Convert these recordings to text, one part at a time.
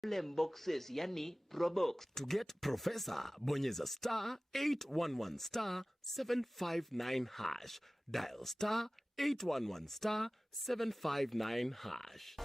problem boxes, yani pro box. To get Professor, bonyeza *811 *759 hash. Dial *811 *759 hash.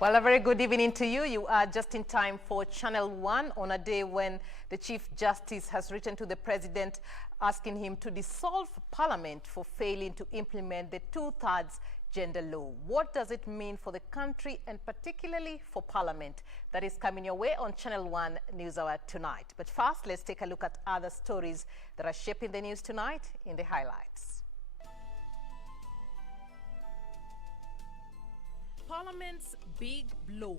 Well, a very good evening to you. You are just in time for Channel 1 on a day when the Chief Justice has written to the President asking him to dissolve Parliament for failing to implement the 2/3 gender law. What does it mean for the country and particularly for Parliament? That is coming your way on Channel 1 News Hour tonight. But first, let's take a look at other stories that are shaping the news tonight in the highlights. Parliament's big blow.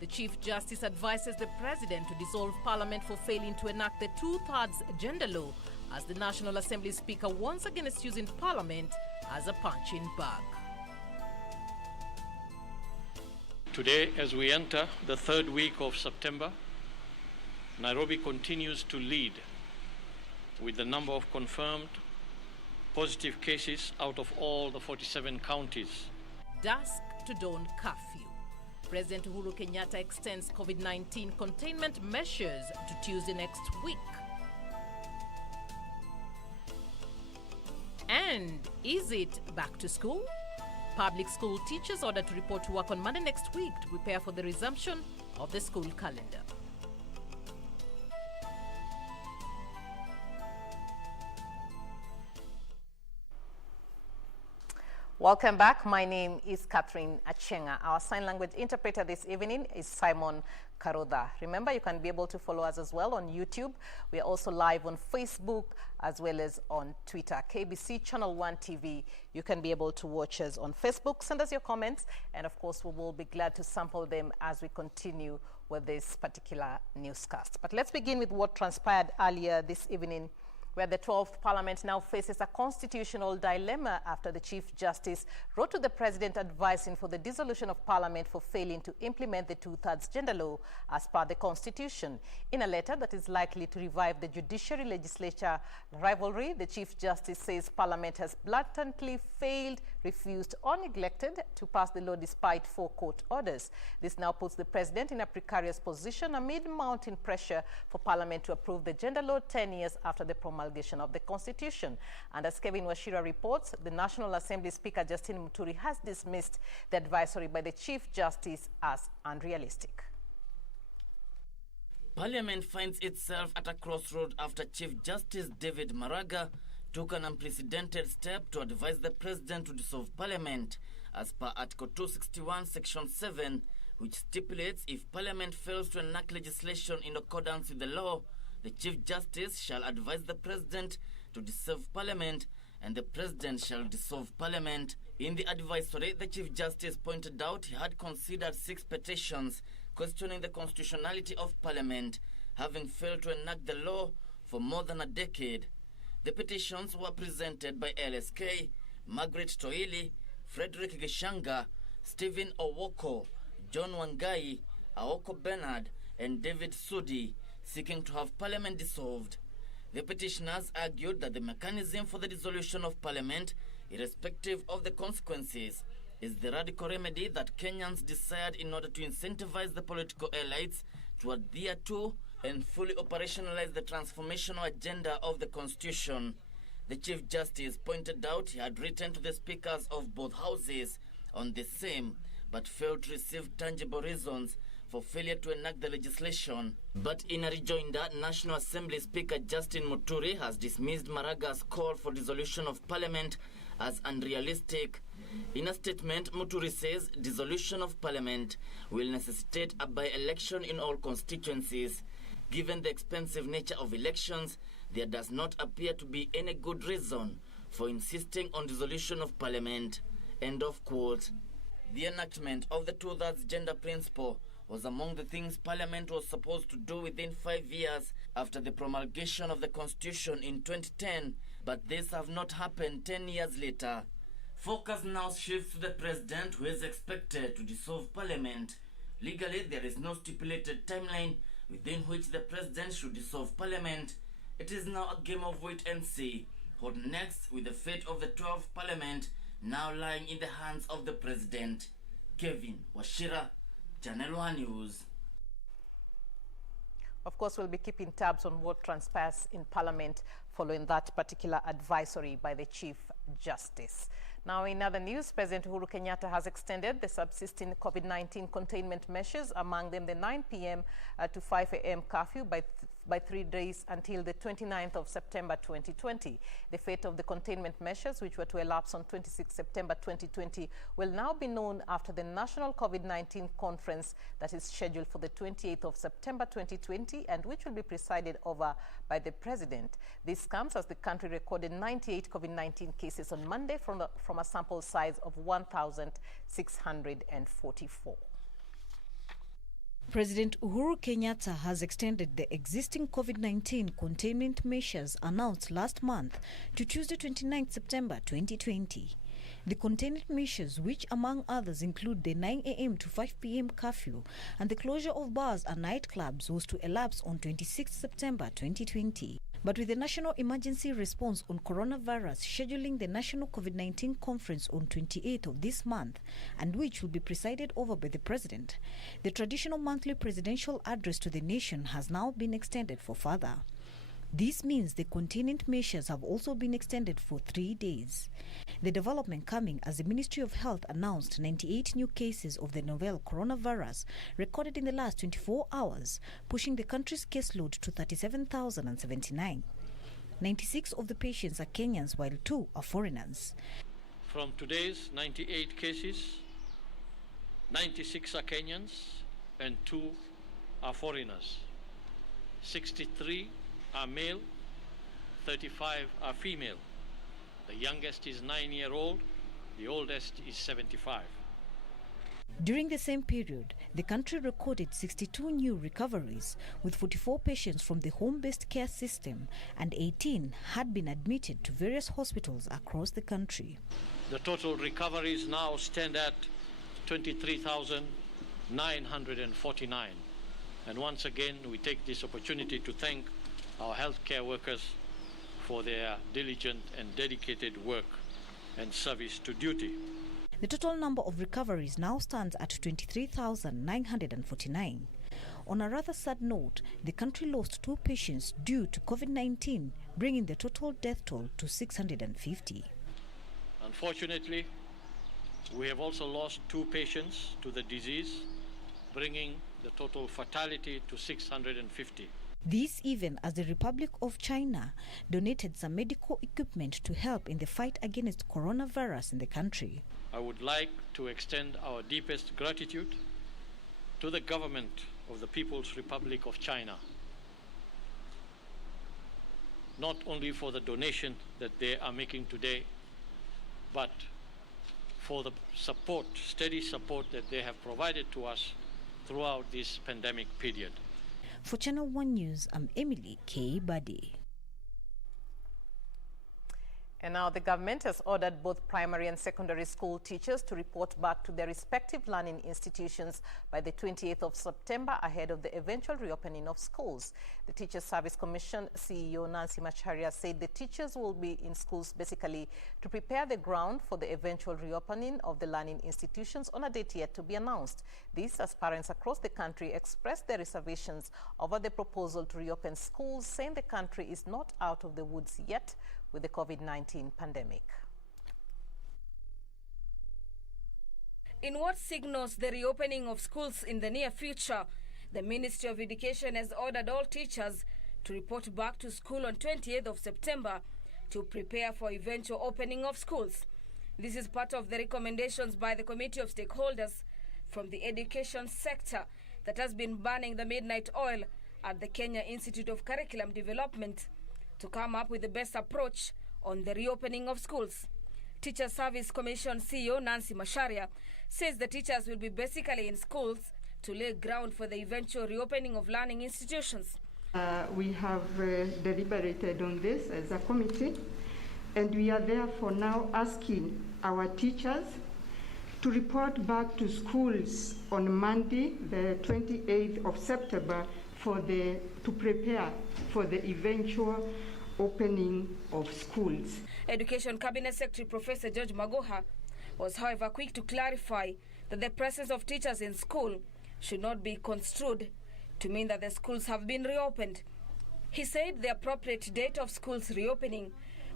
The Chief Justice advises the President to dissolve Parliament for failing to enact the 2/3 gender law as the National Assembly Speaker warns against using Parliament as a punching bag. Today, as we enter the third week of September, Nairobi continues to lead with the number of confirmed positive cases out of all the 47 counties. Dusk to dawn curfew. President Uhuru Kenyatta extends COVID-19 containment measures to Tuesday next week. And is it back to school? Public school teachers ordered to report to work on Monday next week to prepare for the resumption of the school calendar. Welcome back. My name is Catherine Achieng'a. Our sign language interpreter this evening is Simon Karodha. Remember, you can be able to follow us as well on YouTube. We are also live on Facebook as well as on Twitter. KBC Channel 1 TV. You can be able to watch us on Facebook. Send us your comments. And of course, we will be glad to sample them as we continue with this particular newscast. But let's begin with what transpired earlier this evening, where the 12th Parliament now faces a constitutional dilemma after the Chief Justice wrote to the President advising for the dissolution of Parliament for failing to implement the 2/3 gender law as per the Constitution. In a letter that is likely to revive the judiciary-legislature rivalry, the Chief Justice says Parliament has blatantly failed, refused or neglected to pass the law despite 4 court orders. This now puts the President in a precarious position amid mounting pressure for Parliament to approve the gender law 10 years after the promulgation of the Constitution. And as Kevin Washira reports, the National Assembly Speaker Justin Muturi has dismissed the advisory by the Chief Justice as unrealistic. Parliament finds itself at a crossroad after Chief Justice David Maraga took an unprecedented step to advise the President to dissolve Parliament as per Article 261, Section 7, which stipulates if Parliament fails to enact legislation in accordance with the law, the Chief Justice shall advise the President to dissolve Parliament and the President shall dissolve Parliament. In the advisory, the Chief Justice pointed out he had considered 6 petitions questioning the constitutionality of Parliament, having failed to enact the law for more than a decade. The petitions were presented by LSK, Margaret Toili, Frederick Gishanga, Stephen Owoko, John Wangai, Aoko Bernard, and David Sudi, seeking to have Parliament dissolved. The petitioners argued that the mechanism for the dissolution of Parliament, irrespective of the consequences, is the radical remedy that Kenyans desired in order to incentivize the political elites to adhere to and fully operationalize the transformational agenda of the Constitution. The Chief Justice pointed out he had written to the speakers of both houses on the same, but failed to receive tangible reasons for failure to enact the legislation. But in a rejoinder, National Assembly Speaker Justin Muturi has dismissed Maraga's call for dissolution of Parliament as unrealistic. In a statement, Muturi says dissolution of Parliament will necessitate a by-election in all constituencies. Given the expensive nature of elections, there does not appear to be any good reason for insisting on dissolution of Parliament. End of quote. The enactment of the 2/3 gender principle was among the things Parliament was supposed to do within 5 years after the promulgation of the Constitution in 2010, but this have not happened 10 years later. Focus now shifts to the President, who is expected to dissolve Parliament. Legally, there is no stipulated timeline within which the President should dissolve Parliament. It is now a game of wait and see. What next, with the fate of the 12th Parliament now lying in the hands of the President? Kevin Washira, Channel 1 News. Of course, we'll be keeping tabs on what transpires in Parliament following that particular advisory by the Chief Justice. Now, in other news, President Uhuru Kenyatta has extended the subsisting COVID-19 containment measures, among them the 9 p.m. To 5 a.m. curfew by 3 days until the 29th of September 2020. The fate of the containment measures, which were to elapse on 26 September 2020, will now be known after the National COVID-19 Conference that is scheduled for the 28th of September 2020 and which will be presided over by the President. This comes as the country recorded 98 COVID-19 cases on Monday from a sample size of 1,644. President Uhuru Kenyatta has extended the existing COVID-19 containment measures announced last month to Tuesday 29 September 2020. The containment measures, which among others include the 9 a.m. to 5 p.m. curfew and the closure of bars and nightclubs, was to elapse on 26 September 2020. But with the National Emergency Response on Coronavirus scheduling the National COVID-19 Conference on 28th of this month, and which will be presided over by the President, the traditional monthly presidential address to the nation has now been extended for further. This means the containment measures have also been extended for 3 days. The development coming as the Ministry of Health announced 98 new cases of the novel coronavirus recorded in the last 24 hours, pushing the country's caseload to 37,079. 96 of the patients are Kenyans, while 2 are foreigners. From today's 98 cases, 96 are Kenyans and 2 are foreigners. 63 are male, 35 are female. The youngest is 9-year-old, the oldest is 75. During the same period, the country recorded 62 new recoveries, with 44 patients from the home-based care system and 18 had been admitted to various hospitals across the country. The total recoveries now stand at 23,949. And once again, we take this opportunity to thank our healthcare workers for their diligent and dedicated work and service to duty. The total number of recoveries now stands at 23,949. On a rather sad note, the country lost 2 patients due to COVID-19, bringing the total death toll to 650. Unfortunately, we have also lost 2 patients to the disease, bringing the total fatality to 650. This even as the Republic of China donated some medical equipment to help in the fight against coronavirus in the country. I would like to extend our deepest gratitude to the government of the People's Republic of China, not only for the donation that they are making today, but for the support, steady support that they have provided to us throughout this pandemic period. For Channel 1 News, I'm Emily K. Badi. And now the government has ordered both primary and secondary school teachers to report back to their respective learning institutions by the 28th of September ahead of the eventual reopening of schools. The Teachers Service Commission CEO Nancy Macharia said the teachers will be in schools basically to prepare the ground for the eventual reopening of the learning institutions on a date yet to be announced. This as parents across the country expressed their reservations over the proposal to reopen schools, saying the country is not out of the woods yet with the COVID-19 pandemic. In what signals the reopening of schools in the near future, the Ministry of Education has ordered all teachers to report back to school on 28th of September to prepare for eventual opening of schools. This is part of the recommendations by the Committee of Stakeholders from the education sector that has been burning the midnight oil at the Kenya Institute of Curriculum Development to come up with the best approach on the reopening of schools. Teacher Service Commission CEO Nancy Macharia says the teachers will be basically in schools to lay ground for the eventual reopening of learning institutions. We have deliberated on this as a committee, and we are therefore now asking our teachers to report back to schools on Monday, the 28th of September, to prepare for the eventual opening of schools. Education Cabinet Secretary Professor George Magoha was, however, quick to clarify that the presence of teachers in school should not be construed to mean that the schools have been reopened. He said the appropriate date of schools reopening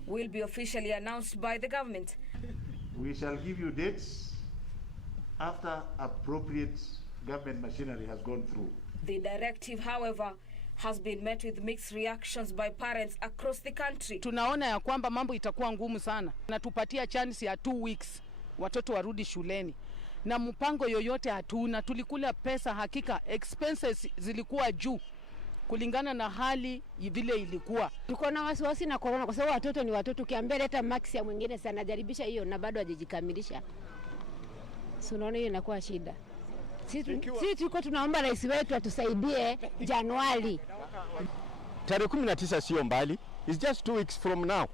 will be officially announced by the government. We shall give you dates after appropriate government machinery has gone through. The directive, however, has been met with mixed reactions by parents across the country. Tunaona ya kwamba mambo itakuwa ngumu sana. Natupatia chance ya 2 weeks watoto warudi shuleni. Na mpango yoyote hatuna, tulikula pesa hakika, expenses zilikuwa juu kulingana na hali vile ilikuwa. Tuko na wasiwasi na corona kwa sababu watoto ni watoto, kiambia leta max ya mwingine sana jaribisha hiyo na bado hajijikamilisha. So unaona hiyo inakuwa shida. Sisi tuko tunaomba rais wetu atusaidie Januari. Tarehe 19 sio mbali. It's just 2 weeks from now.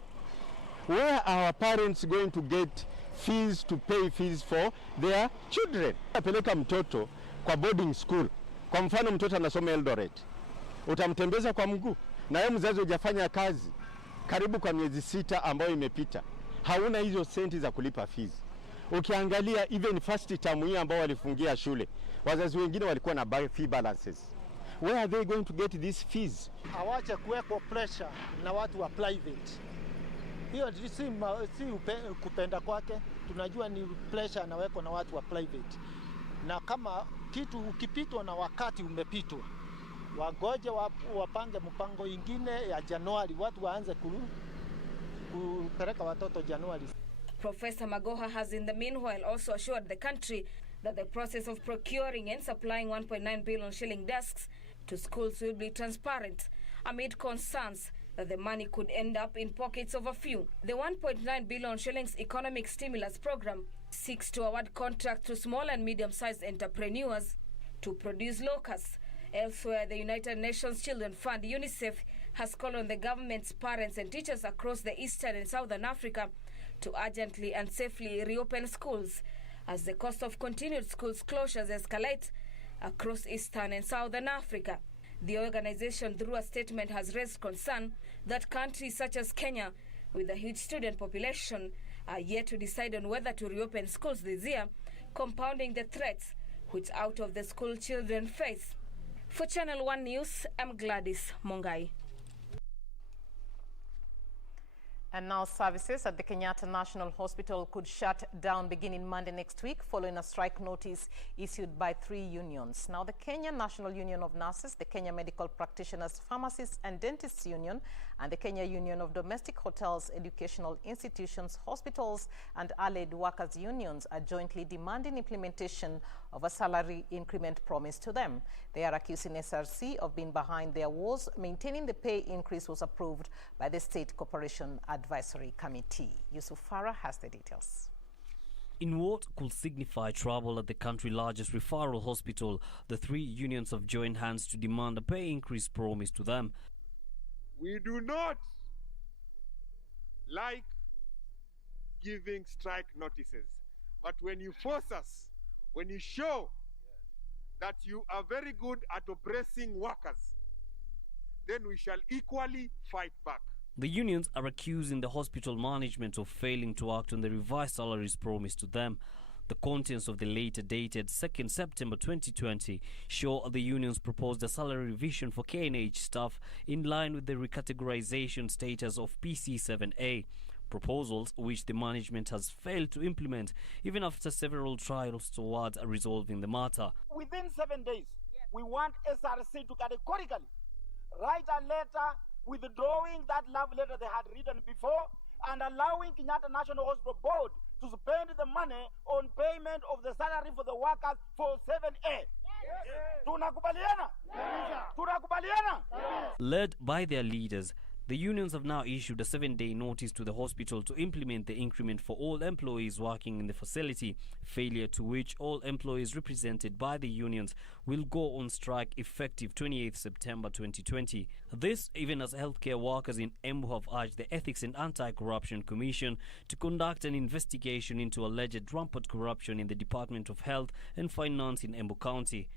Where are our parents going to get fees to pay fees for their children? Apeleka mtoto kwa boarding school. Kwa mfano mtoto anasoma Eldoret. Utamtembeza kwa mguu. Na wewe mzazi hujafanya kazi karibu kwa miezi 6 ambayo imepita. Hauna hizo senti za kulipa fees. Ukiangalia even first term hii ambao walifungia shule, wazazi wengine walikuwa na fee balances. Where are they going to get these fees? Awache kuwekwa pressure na watu wa private. Hiyo si kupenda kwake, tunajua ni pressure anawekwa na watu wa private. Na kama kitu ukipitwa na wakati umepitwa, wagoje wapange mpango ingine ya Januari, watu waanze kupeleka watoto Januari. Professor Magoha has in the meanwhile also assured the country that the process of procuring and supplying 1.9 billion shilling desks to schools will be transparent amid concerns that the money could end up in pockets of a few. The 1.9 billion shillings economic stimulus program seeks to award contracts to small and medium-sized entrepreneurs to produce locusts. Elsewhere, the United Nations Children Fund, UNICEF, has called on the governments, parents and teachers across the Eastern and Southern Africa to urgently and safely reopen schools as the cost of continued schools closures escalate across Eastern and Southern Africa. The organization, through a statement, has raised concern that countries such as Kenya, with a huge student population, are yet to decide on whether to reopen schools this year, compounding the threats which out-of-the-school children face. For Channel 1 News, I'm Gladys Mongai. And now services at the Kenyatta National Hospital could shut down beginning Monday next week following a strike notice issued by 3 unions. Now, the Kenya National Union of Nurses, the Kenya Medical Practitioners, Pharmacists and Dentists Union, and the Kenya Union of Domestic Hotels, Educational Institutions, Hospitals and Allied Workers Unions are jointly demanding implementation of a salary increment promised to them. They are accusing SRC of being behind their woes. Maintaining the pay increase was approved by the State Corporation Advisory Committee. Yusuf Farah has the details. In what could signify trouble at the country's largest referral hospital, the 3 unions have joined hands to demand a pay increase promised to them. We do not like giving strike notices, but when you force us, when you show that you are very good at oppressing workers, then we shall equally fight back. The unions are accusing the hospital management of failing to act on the revised salaries promised to them. The contents of the later dated 2nd September 2020 show the unions proposed a salary revision for KNH staff in line with the recategorization status of PC7A. proposals which the management has failed to implement even after several trials towards resolving the matter. Within 7 days, we want SRC to categorically write a letter withdrawing that love letter they had written before and allowing Kenyatta National Hospital Board to spend the money on payment of the salary for the workers for 7A. Tunakubaliana? Tunakubaliana? Led by their leaders, the unions have now issued a 7-day notice to the hospital to implement the increment for all employees working in the facility, failure to which all employees represented by the unions will go on strike effective 28th September 2020. This even as healthcare workers in Embu have urged the Ethics and Anti-Corruption Commission to conduct an investigation into alleged rampant corruption in the Department of Health and Finance in Embu County.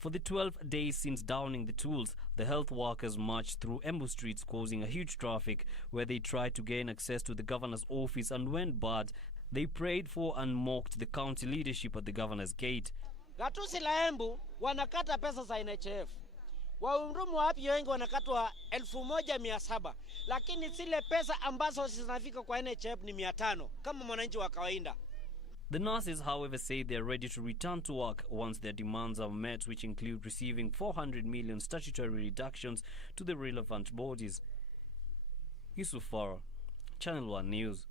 For the 12 days since downing the tools, the health workers marched through Embu streets causing a huge traffic where they tried to gain access to the governor's office, and when bad, they prayed for and mocked the county leadership at the governor's gate. Gatusi la Embu wanakata pesa za NHF. Wahudumu wa afya wengi wanakatwa 1,700, lakini zile pesa ambazo zinafika kwa NHF ni 500 kama mwananchi wa kawaida. The nurses, however, say they are ready to return to work once their demands are met, which include receiving 400 million statutory reductions to the relevant bodies. Yusuf Farah, Channel 1 News.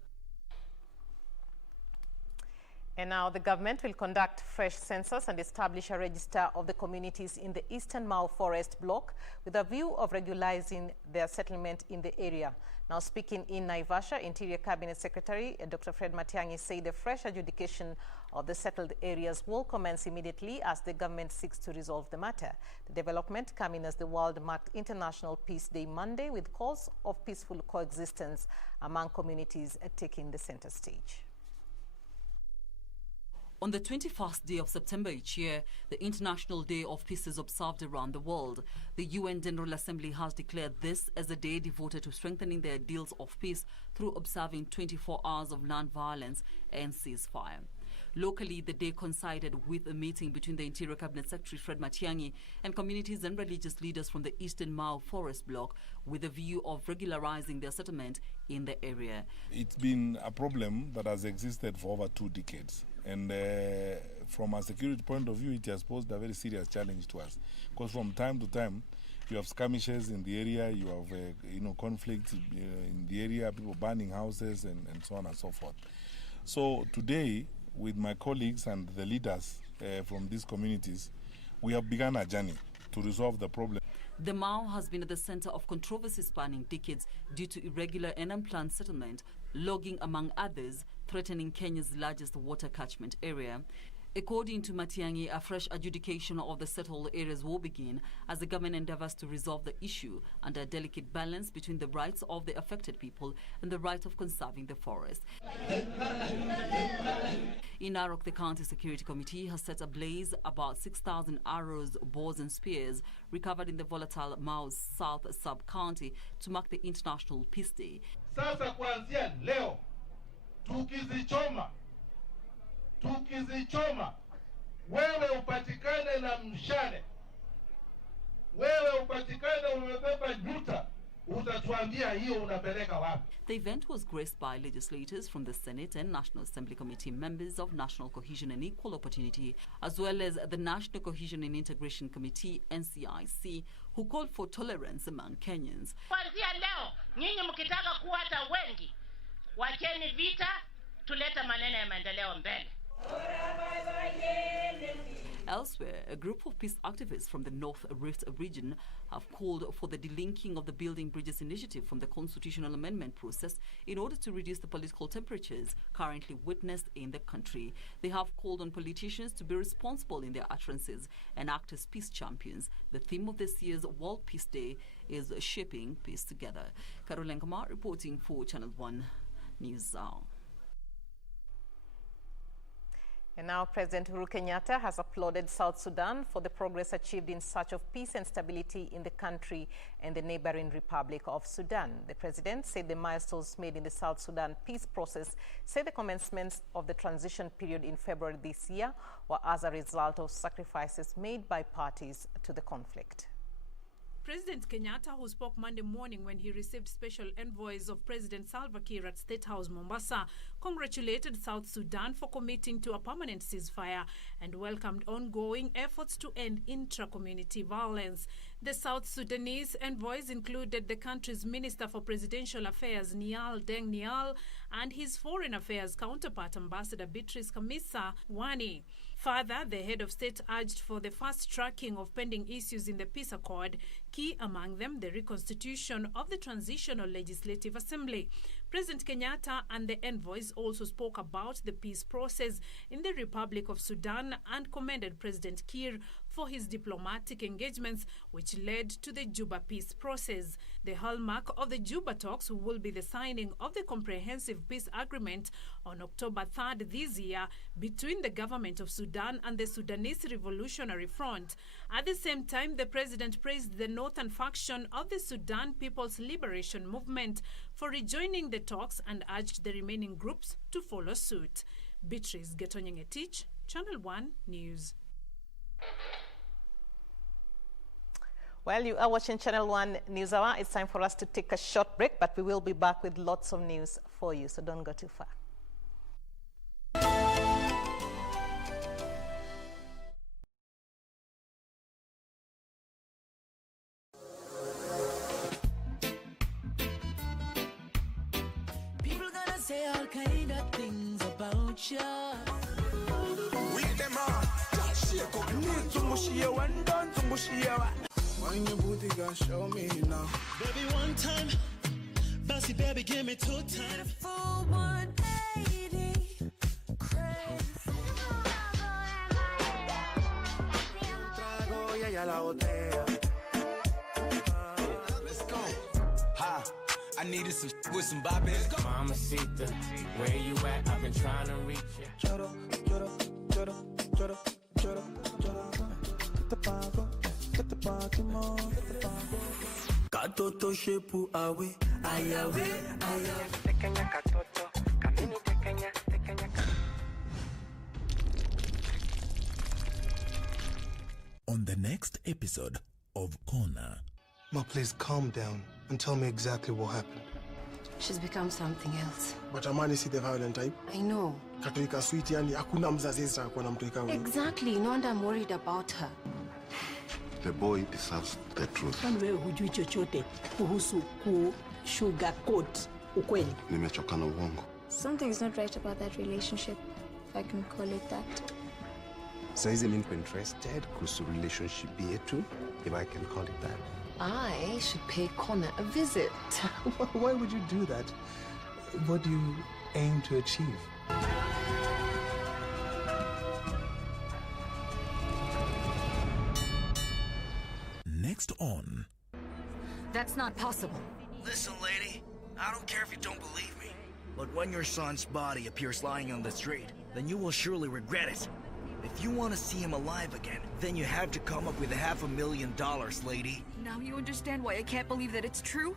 And now the government will conduct fresh census and establish a register of the communities in the Eastern Mau Forest block with a view of regularizing their settlement in the area. Now speaking in Naivasha, Interior Cabinet Secretary Dr. Fred Matiang'i said the fresh adjudication of the settled areas will commence immediately as the government seeks to resolve the matter. The development coming as the world marked International Peace Day Monday, with calls of peaceful coexistence among communities taking the center stage. On the 21st day of September each year, the International Day of Peace is observed around the world. The UN General Assembly has declared this as a day devoted to strengthening the ideals of peace through observing 24 hours of non-violence and ceasefire. Locally, the day coincided with a meeting between the Interior Cabinet Secretary Fred Matiang'i and communities and religious leaders from the Eastern Mau Forest block with a view of regularizing their settlement in the area. It's been a problem that has existed for over 2 decades. And from a security point of view, it has posed a very serious challenge to us. Because from time to time, you have skirmishes in the area, you have conflicts in the area, people burning houses and so on and so forth. So today, with my colleagues and the leaders from these communities, we have begun a journey to resolve the problem. The Mau has been at the center of controversy spanning decades due to irregular and unplanned settlement, logging among others, threatening Kenya's largest water catchment area. According to Matiang'i, a fresh adjudication of the settled areas will begin as the government endeavors to resolve the issue under a delicate balance between the rights of the affected people and the right of conserving the forest. In Narok, the County Security Committee has set ablaze about 6,000 arrows, bows and spears recovered in the volatile Mau South Sub-County to mark the International Peace Day. Sasa kuanzia leo, tukizichoma, wewe upatikane na mshale, wewe upatikane umebeba juta, utatuambia hiyo unapeleka wapi. The event was graced by legislators from the Senate and National Assembly Committee, members of National Cohesion and Equal Opportunity, as well as the National Cohesion and Integration Committee, NCIC, who called for tolerance among Kenyans. Kuanzia leo, nyinyi mkitaka kuwa hata wengi, wacheni vita, tuleta maneno ya maendeleo mbele. Elsewhere, a group of peace activists from the North Rift region have called for the delinking of the Building Bridges initiative from the constitutional amendment process in order to reduce the political temperatures currently witnessed in the country. They have called on politicians to be responsible in their utterances and act as peace champions. The theme of this year's World Peace Day is Shaping Peace Together. Caroline Kamar reporting for Channel 1 News Hour. And now President Uhuru Kenyatta has applauded South Sudan for the progress achieved in search of peace and stability in the country and the neighboring Republic of Sudan. The president said the milestones made in the South Sudan peace process say the commencement of the transition period in February this year were as a result of sacrifices made by parties to the conflict. President Kenyatta, who spoke Monday morning when he received special envoys of President Salva Kiir at State House, Mombasa, congratulated South Sudan for committing to a permanent ceasefire and welcomed ongoing efforts to end intra-community violence. The South Sudanese envoys included the country's Minister for Presidential Affairs, Nial Deng Nial, and his Foreign Affairs counterpart, Ambassador Beatrice Kamisa Wani. Further, the head of state urged for the fast tracking of pending issues in the peace accord, key among them the reconstitution of the Transitional Legislative Assembly. President Kenyatta and the envoys also spoke about the peace process in the Republic of Sudan and commended President Kiir for his diplomatic engagements, which led to the Juba peace process. The hallmark of the Juba talks will be the signing of the Comprehensive Peace Agreement on October 3rd this year between the government of Sudan and the Sudanese Revolutionary Front. At the same time, the president praised the northern faction of the Sudan People's Liberation Movement for rejoining the talks and urged the remaining groups to follow suit. Beatrice Getonyenge-Tich, Channel 1 News. Well, you are watching Channel 1 News Hour. It's time for us to take a short break, but we will be back with lots of news for you, so don't go too far. People gonna say all kind of things about you. With them on, just shake up. Need to mush you and done to mush you. When your booty gonna show me now. Baby, one time. Bossy baby, give me 2 times. Full 180. Crazy. Trago ya la botella. Let's go. Ha. I needed some with some bopping. Mamacita, where you at? I've been trying to reach you. Choro, choro, choro, choro, choro, choro. Get the pago, get the party more, get the pago. Katoto shepu awe, ayawe, ayawe. Tekenya katoto, kamini tekenya, tekenya. On the next episode of Corner. Ma, please calm down and tell me exactly what happened. She's become something else. But Amani see the violent type. I know. Katoika sweet yani hakuna mzazi sasa kwa namtoika wewe. Exactly. No wonder I'm worried about her. The boy deserves the truth. Kwani wewe hujui chochote kuhusu sugarcoat ukweli? Nimechoka na uongo. Something's not right about that relationship, if I can call it that. Saizi mimi niko interested kuhusu relationship yetu, if I can call it that. I should pay Connor a visit. Why would you do that? What do you aim to achieve? Next on. That's not possible. Listen, lady, I don't care if you don't believe me, but when your son's body appears lying on the street, then you will surely regret it. If you want to see him alive again, then you have to come up with $500,000, lady. Now you understand why I can't believe that it's true?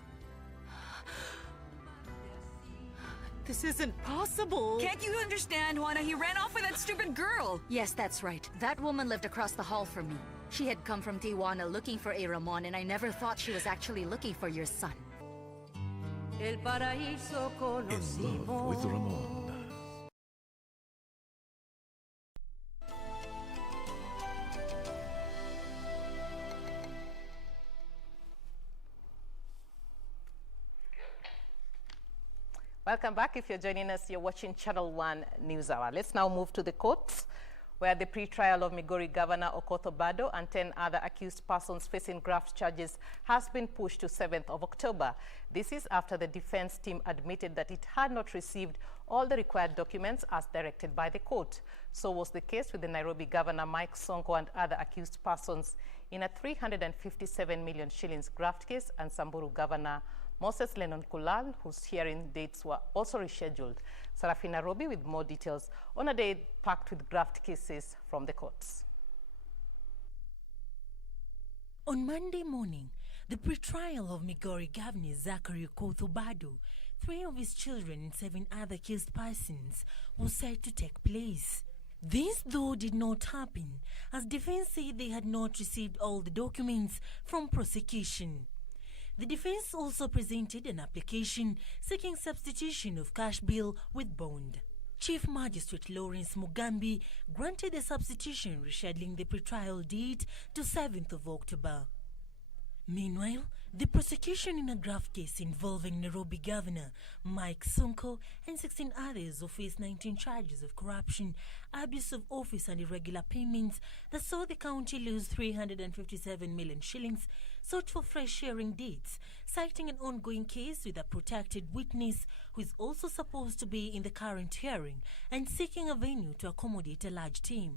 This isn't possible. Can't you understand, Juana? He ran off with that stupid girl. Yes, that's right. That woman lived across the hall from me. She had come from Tijuana looking for a Ramon, and I never thought she was actually looking for your son. In Love with Ramon. Welcome back. If you're joining us, you're watching Channel 1 News Hour. Let's now move to the courts, where the pre-trial of Migori Governor Okoth Obado and 10 other accused persons facing graft charges has been pushed to 7th of October. This is after the defense team admitted that it had not received all the required documents as directed by the court. So was the case with the Nairobi Governor Mike Sonko and other accused persons in a 357 million shillings graft case, and Samburu Governor Moses Lennon Kulal, whose hearing dates were also rescheduled. Sarafina Robi with more details on a day packed with graft cases from the courts. On Monday morning, the pre-trial of Migori Governor Zachary Okoth Obado, 3 of his children and 7 other accused persons was set to take place. This, though, did not happen, as defense said they had not received all the documents from prosecution. The defense also presented an application seeking substitution of cash bail with bond. Chief Magistrate Lawrence Mugambi granted the substitution, rescheduling the pretrial date to 7th of October. Meanwhile, the prosecution in a graft case involving Nairobi Governor Mike Sonko and 16 others who faced 19 charges of corruption, abuse of office and irregular payments that saw the county lose 357 million shillings, sought for fresh hearing dates, citing an ongoing case with a protected witness who is also supposed to be in the current hearing and seeking a venue to accommodate a large team.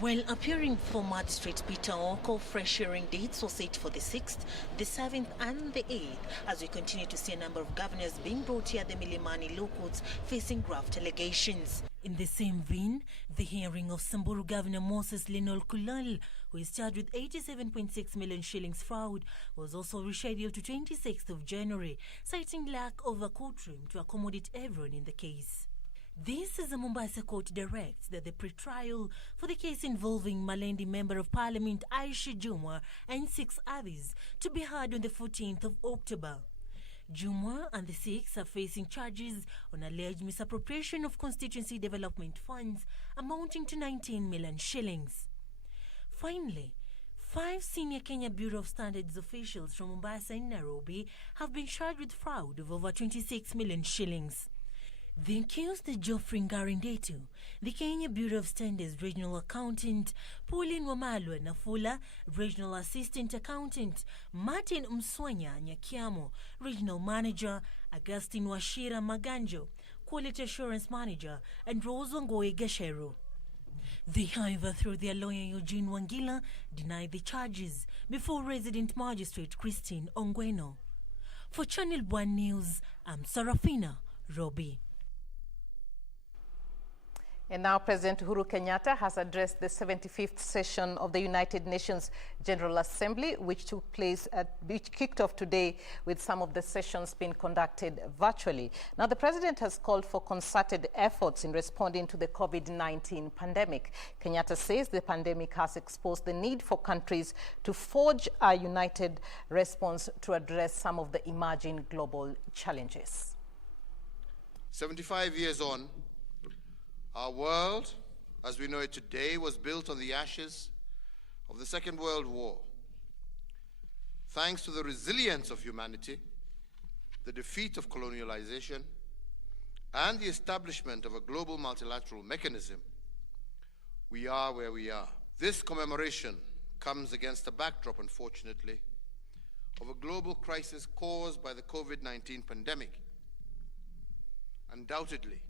While appearing before Magistrate Peter Oko, fresh hearing dates were set for the 6th, the 7th and the 8th, as we continue to see a number of governors being brought here at the Milimani law courts facing graft allegations. In the same vein, the hearing of Samburu Governor Moses Linol Kulal, who is charged with 87.6 million shillings fraud, was also rescheduled to 26th of January, citing lack of a courtroom to accommodate everyone in the case. This is a Mombasa court directs that the pretrial for the case involving Malendi Member of Parliament Aisha Jumwa and 6 others to be heard on the 14th of October. Jumwa and the 6 are facing charges on alleged misappropriation of constituency development funds amounting to 19 million shillings. Finally, 5 senior Kenya Bureau of Standards officials from Mombasa and Nairobi have been charged with fraud of over 26 million shillings. The accused are Geoffrey Ngarindetu, the Kenya Bureau of Standards Regional Accountant, Pauline Wamalwa Nafula, Regional Assistant Accountant, Martin Mswanya Nyakiamo, Regional Manager, Augustine Washira Maganjo, Quality Assurance Manager, and Rose Wangoe Gashero. They, however, through their lawyer Eugene Wangila, denied the charges before Resident Magistrate Christine Ongweno. For Channel 1 News, I'm Sarafina Robi. And now President Uhuru Kenyatta has addressed the 75th session of the United Nations General Assembly, which kicked off today with some of the sessions being conducted virtually. Now, the president has called for concerted efforts in responding to the COVID-19 pandemic. Kenyatta says the pandemic has exposed the need for countries to forge a united response to address some of the emerging global challenges. 75 years on, our world, as we know it today, was built on the ashes of the Second World War. Thanks to the resilience of humanity, the defeat of colonialization, and the establishment of a global multilateral mechanism, we are where we are. This commemoration comes against a backdrop, unfortunately, of a global crisis caused by the COVID-19 pandemic. Undoubtedly,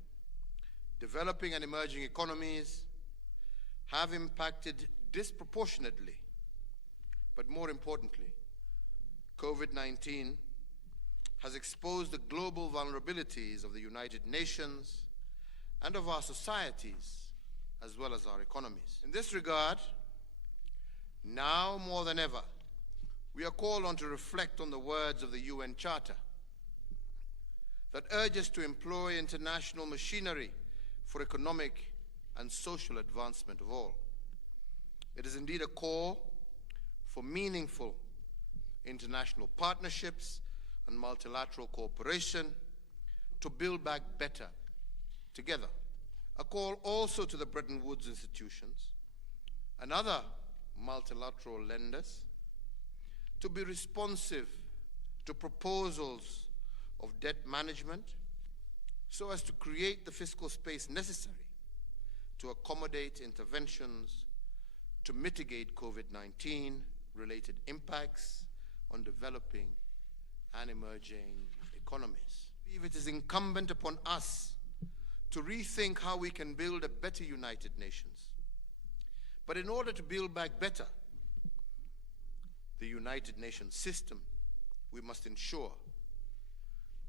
developing and emerging economies have impacted disproportionately, but more importantly, COVID-19 has exposed the global vulnerabilities of the United Nations and of our societies, as well as our economies. In this regard, now more than ever, we are called on to reflect on the words of the UN Charter that urges to employ international machinery for economic and social advancement of all. It is indeed a call for meaningful international partnerships and multilateral cooperation to build back better together. A call also to the Bretton Woods institutions and other multilateral lenders to be responsive to proposals of debt management so as to create the fiscal space necessary to accommodate interventions to mitigate COVID-19 related impacts on developing and emerging economies. I believe it is incumbent upon us to rethink how we can build a better United Nations. But in order to build back better the United Nations system, we must ensure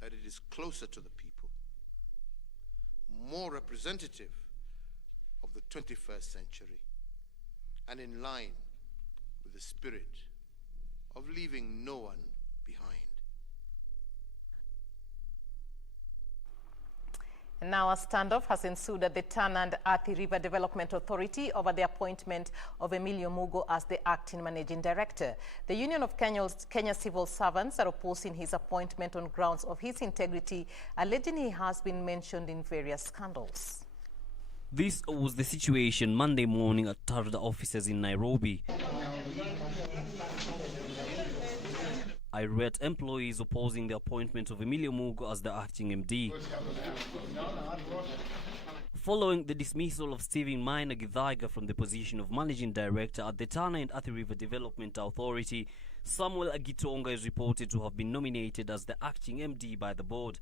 that it is closer to the people, more representative of the 21st century, and in line with the spirit of leaving no one behind. And now a standoff has ensued at the Tana and Athi River Development Authority over the appointment of Emilio Mugo as the acting managing director. The Union of Kenya Civil Servants are opposing his appointment on grounds of his integrity, alleging he has been mentioned in various scandals. This was the situation Monday morning at TARDA offices in Nairobi. Irate employees opposing the appointment of Emilio Mugo as the acting MD. Following the dismissal of Stephen Maina Githaiga from the position of managing director at the Tana and Athi River Development Authority, Samuel Gitonga is reported to have been nominated as the acting MD by the board.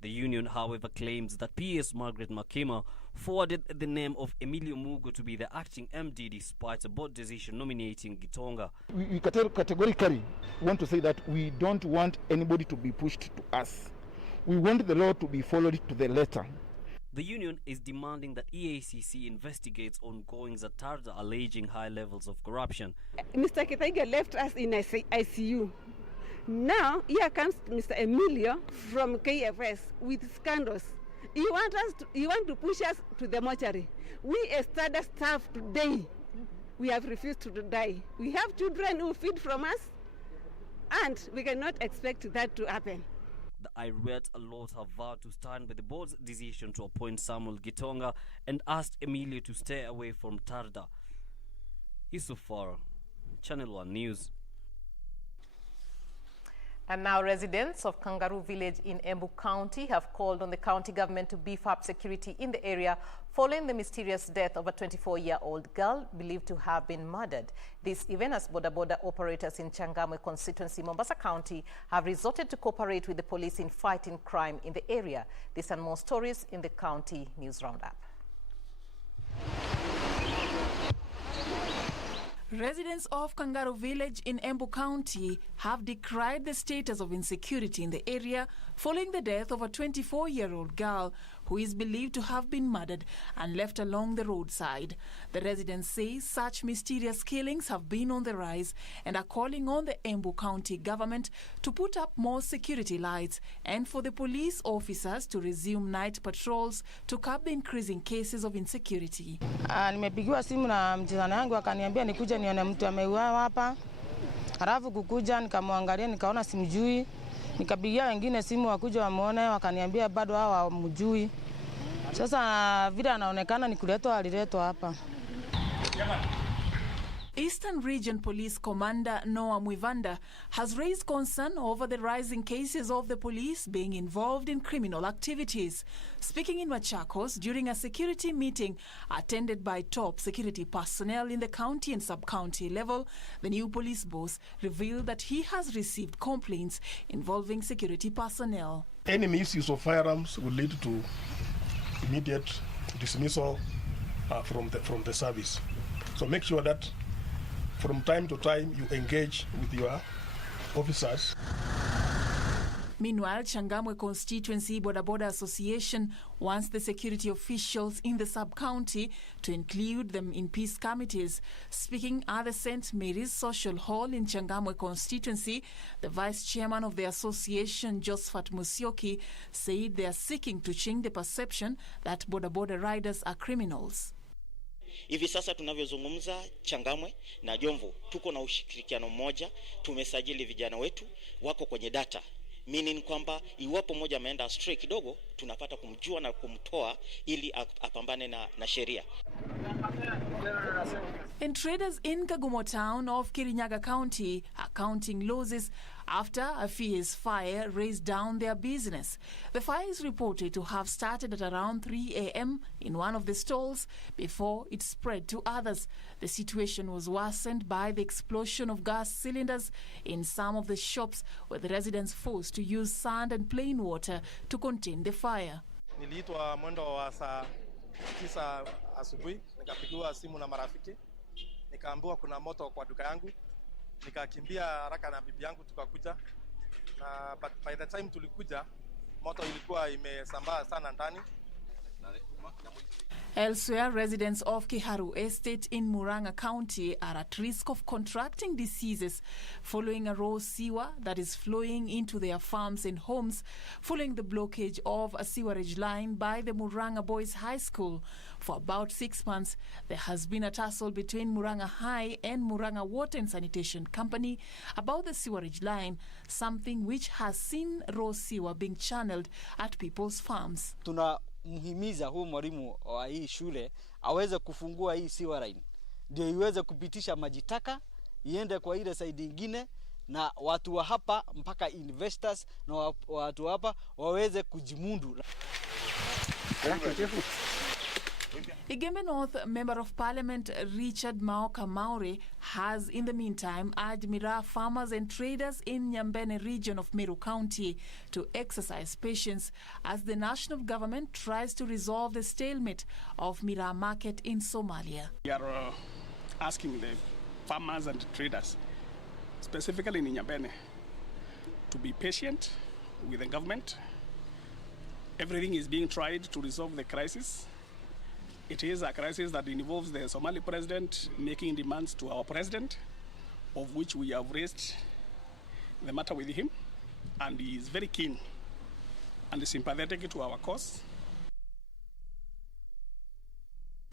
The union, however, claims that PS Margaret Makema forwarded the name of Emilio Mugo to be the acting MD despite a board decision nominating Gitonga. We categorically want to say that we don't want anybody to be pushed to us. We want the law to be followed to the letter. The union is demanding that EACC investigates ongoings at TARDA alleging high levels of corruption. Mr. Githaiga left us in ICU. Now, here comes Mr. Emilio from KFS with scandals. He want to push us to the mortuary. We as TARDA staff today, we have refused to die. We have children who feed from us, and we cannot expect that to happen. The irate lot have vowed to stand by the board's decision to appoint Samuel Gitonga and asked Emilio to stay away from TARDA. Yusuf Farah, Channel 1 News. And now residents of Kangaroo Village in Embu County have called on the county government to beef up security in the area following the mysterious death of a 24-year-old girl believed to have been murdered. This even as boda operators in Changamwe constituency, Mombasa County, have resorted to cooperate with the police in fighting crime in the area. This and more stories in the County News Roundup. Residents of Kangaroo Village in Embu County have decried the status of insecurity in the area following the death of a 24-year-old girl who is believed to have been murdered and left along the roadside. The residents say such mysterious killings have been on the rise and are calling on the Embu County government to put up more security lights and for the police officers to resume night patrols to curb the increasing cases of insecurity. Nimepigiwa simu na mjirani wangu akaniambia nikuje nione mtu ameuawa hapa. Halafu kukuja nikamwangalia nikaona simjui. Nikapigia wengine simu wakuja wamuone wakaniambia bado hao hawamjui. Sasa vile anaonekana ni kuletwa aliletwa hapa. Eastern Region Police Commander Noah Mwivanda has raised concern over the rising cases of the police being involved in criminal activities. Speaking in Machakos during a security meeting attended by top security personnel in the county and sub-county level, the new police boss revealed that he has received complaints involving security personnel. Any misuse of firearms will lead to immediate dismissal from the service. So make sure that from time to time you engage with your officers. Meanwhile, Changamwe Constituency Boda Association wants the security officials in the sub-county to include them in peace committees. Speaking at the St. Mary's Social Hall in Changamwe Constituency, the vice chairman of the association, Josephat Musyoki, said they are seeking to change the perception that boda riders are criminals. Hivi sasa tunavyozungumza Changamwe na Jomvu tuko na ushirikiano mmoja, tumesajili vijana wetu wako kwenye data, meaning kwamba iwapo mmoja ameenda astray kidogo tunapata kumjua na kumtoa ili apambane na sheria. And traders in Kagumo town of Kirinyaga County are counting losses after a fierce fire razed down their business. The fire is reported to have started at around 3 a.m. in one of the stalls before it spread to others. The situation was worsened by the explosion of gas cylinders in some of the shops, where the residents forced to use sand and plain water to contain the fire. Niliitwa mwendo wa saa 9 asubuhi, nikapigiwa simu na marafiki, nikaambiwa kuna moto kwa duka yangu, nikakimbia haraka na bibi yangu tukakuja, na but by the time tulikuja moto ilikuwa imesambaa sana ndani. Na Elsewhere, residents of Kiharu Estate in Murang'a County are at risk of contracting diseases following a raw sewer that is flowing into their farms and homes following the blockage of a sewerage line by the Murang'a Boys High School. For about 6 months, there has been a tussle between Murang'a High and Murang'a Water and Sanitation Company about the sewerage line, something which has seen raw sewer being channeled at people's farms. Mhimiza huu mwalimu wa hii shule aweze kufungua hii sewer line ndio iweze kupitisha maji taka iende kwa ile side nyingine, na watu wa hapa mpaka investors na watu hapa waweze kujimundu. Igembe North Member of Parliament Richard Maoka Maure has in the meantime urged Miraa farmers and traders in Nyambene region of Meru County to exercise patience as the national government tries to resolve the stalemate of Miraa market in Somalia. We are asking the farmers and traders, specifically in Nyambene, to be patient with the government. Everything is being tried to resolve the crisis. It is a crisis that involves the Somali president making demands to our president, of which we have raised the matter with him, and he is very keen and sympathetic to our cause.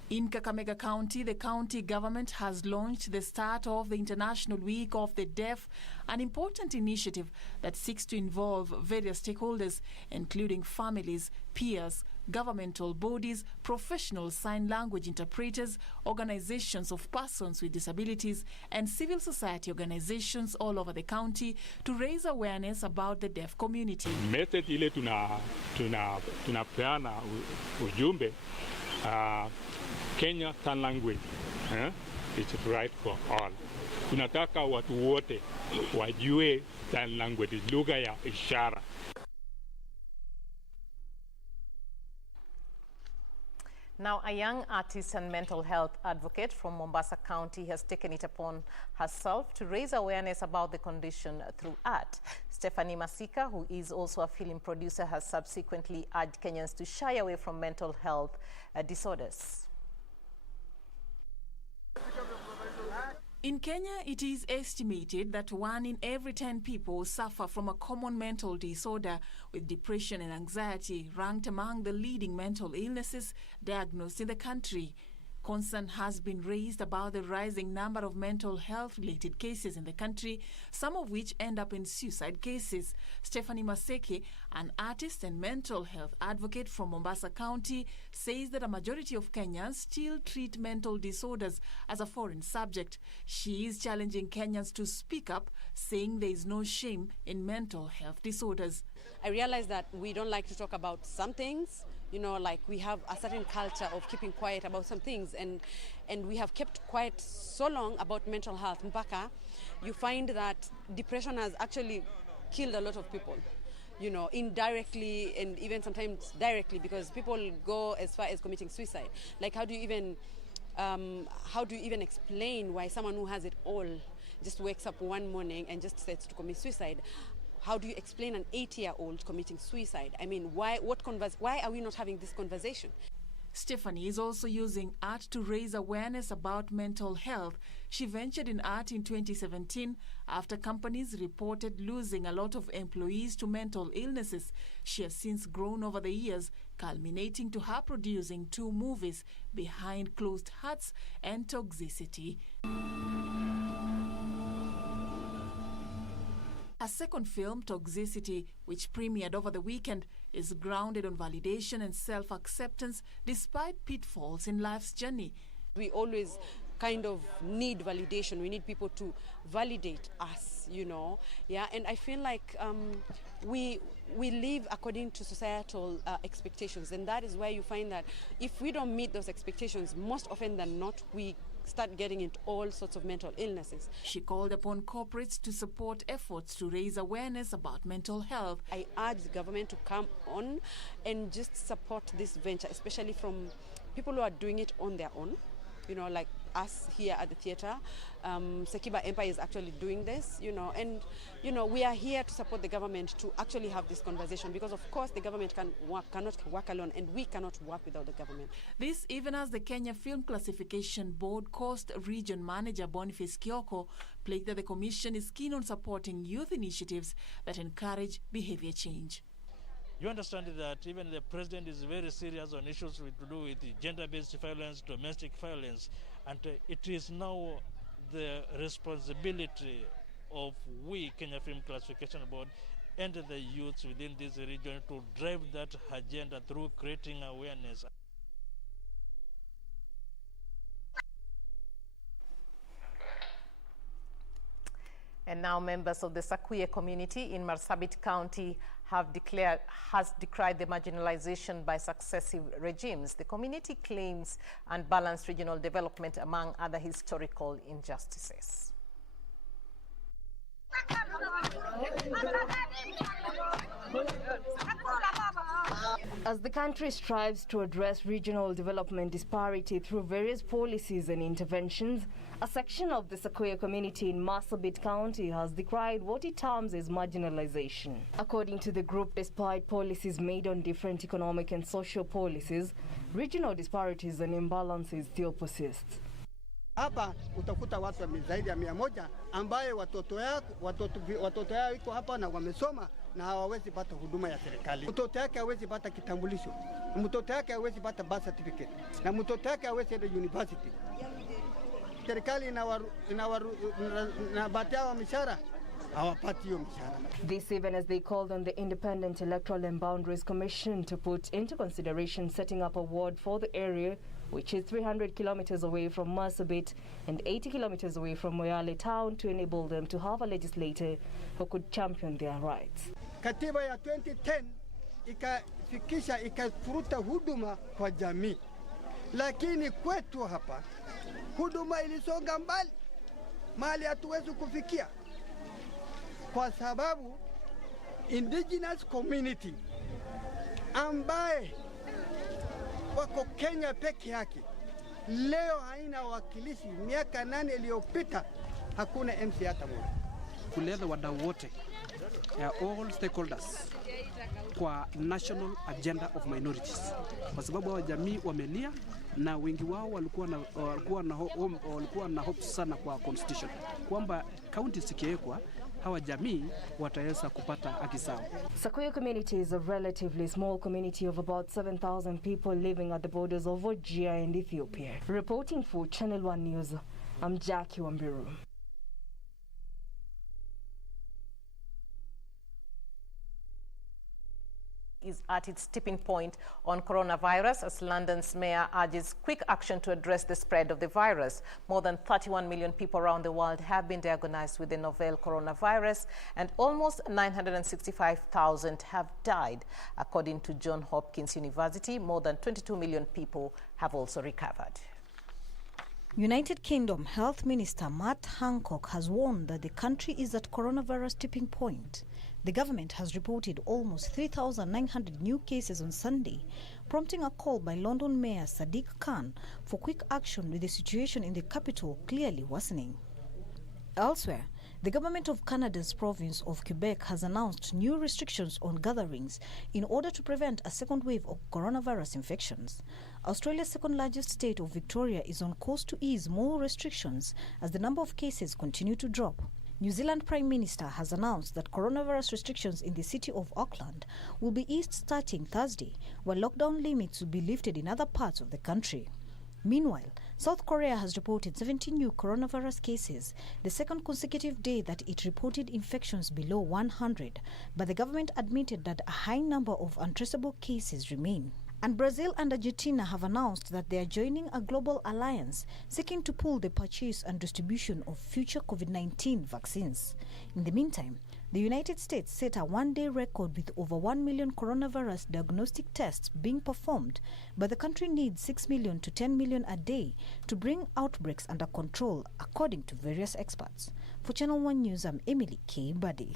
In Kakamega County, the county government has launched the start of the International Week of the Deaf, an important initiative that seeks to involve various stakeholders, including families, peers, governmental bodies, professional sign language interpreters, organizations of persons with disabilities, and civil society organizations all over the county to raise awareness about the deaf community. Message ile tunapeana ujumbe Kenya Sign Language it's right for all. Tunataka watu wote wajue sign language, lugha ya ishara. Now, a young artist and mental health advocate from Mombasa County has taken it upon herself to raise awareness about the condition through art. Stephanie Masika, who is also a film producer, has subsequently urged Kenyans to shy away from mental health disorders. In Kenya, it is estimated that 1 in every 10 people suffer from a common mental disorder, with depression and anxiety ranked among the leading mental illnesses diagnosed in the country. Concern has been raised about the rising number of mental health-related cases in the country, some of which end up in suicide cases. Stephanie Maseke, an artist and mental health advocate from Mombasa County, says that a majority of Kenyans still treat mental disorders as a foreign subject. She is challenging Kenyans to speak up, saying there is no shame in mental health disorders. I realize that we don't like to talk about some things. You know, like we have a certain culture of keeping quiet about some things, and we have kept quiet so long about mental health. Mpaka, you find that depression has actually killed a lot of people, you know, indirectly and even sometimes directly, because people go as far as committing suicide. Like, how do you even explain why someone who has it all just wakes up one morning and just decides to commit suicide? How do you explain an 80-year-old committing suicide? I mean, why are we not having this conversation? Stephanie is also using art to raise awareness about mental health. She ventured in art in 2017 after companies reported losing a lot of employees to mental illnesses. She has since grown over the years, culminating to her producing 2 movies, Behind Closed Hearts and Toxicity. A second film, Toxicity, which premiered over the weekend, is grounded on validation and self-acceptance despite pitfalls in life's journey. We always kind of need validation. We need people to validate us, you know. Yeah, and I feel like we live according to societal expectations, and that is where you find that if we don't meet those expectations, most often than not, we start getting into all sorts of mental illnesses. She called upon corporates to support efforts to raise awareness about mental health. I urge the government to come on and just support this venture, especially from people who are doing it on their own, you know, like us here at the theatre. Sekiba Empire is actually doing this, and we are here to support the government to actually have this conversation, because of course the government cannot work alone, and we cannot work without the government. This even as the Kenya Film Classification Board Coast Region Manager Boniface Kioko pledged that the Commission is keen on supporting youth initiatives that encourage behavior change. You understand that even the president is very serious on issues to do with gender-based violence, domestic violence, and it is now the responsibility of we, Kenya Film Classification Board, and the youths within this region to drive that agenda through creating awareness. And now members of the Sakuye community in Marsabit County has decried the marginalization by successive regimes. The community claims unbalanced regional development among other historical injustices. As the country strives to address regional development disparity through various policies and interventions, a section of the Sakuye community in Marsabit County has decried what it terms as marginalization. According to the group, despite policies made on different economic and social policies, regional disparities and imbalances still persist. Hapa utakuta watu zaidi ya 100 ambaye watoto yao iko hapa na wamesoma na hawawezi pata huduma ya serikali. Mtoto yake hawezi pata kitambulisho, mtoto yake hawezi pata birth certificate, na mtoto yake hawezi enda university. Serikali inabatia wa mishahara, hawapati hiyo mishahara. This even as they called on the Independent Electoral and Boundaries Commission to put into consideration setting up a ward for the area, which is 300 kilometers away from Marsabit and 80 kilometers away from Moyale town, to enable them to have a legislator who could champion their rights. Katiba ya 2010 ikafuruta huduma kwa jamii, lakini kwetu hapa huduma ilisonga mbali, mali hatuwezi kufikia kwa sababu indigenous community ambaye wako Kenya peke yake leo haina wakilishi. Miaka 8 iliyopita hakuna MC hata moja. Kuleta wadau wote, all stakeholders kwa national agenda of minorities, kwa sababu wa jamii wamelia na wengi wao walikuwa na hope sana kwa constitution kwamba county sikiwekwa hawa jamii wataweza kupata haki sawa. Sakuye community is a relatively small community of about 7,000 people living at the borders of Wajir and Ethiopia. Reporting for Channel 1 News, I'm Jackie Wambiru. Is at its tipping point on coronavirus as London's mayor urges quick action to address the spread of the virus. More than 31 million people around the world have been diagnosed with the novel coronavirus, and almost 965,000 have died. According to Johns Hopkins University, more than 22 million people have also recovered. United Kingdom Health Minister Matt Hancock has warned that the country is at coronavirus tipping point. The government has reported almost 3,900 new cases on Sunday, prompting a call by London Mayor Sadiq Khan for quick action with the situation in the capital clearly worsening. Elsewhere, the government of Canada's province of Quebec has announced new restrictions on gatherings in order to prevent a second wave of coronavirus infections. Australia's second largest state of Victoria is on course to ease more restrictions as the number of cases continue to drop. New Zealand Prime Minister has announced that coronavirus restrictions in the city of Auckland will be eased starting Thursday, while lockdown limits will be lifted in other parts of the country. Meanwhile, South Korea has reported 17 new coronavirus cases, the second consecutive day that it reported infections below 100, but the government admitted that a high number of untraceable cases remain. And Brazil and Argentina have announced that they are joining a global alliance seeking to pool the purchase and distribution of future COVID-19 vaccines. In the meantime, the United States set a one-day record with over 1 million coronavirus diagnostic tests being performed, but the country needs 6 million to 10 million a day to bring outbreaks under control, according to various experts. For Channel 1 News, I'm Emily K. Buddy.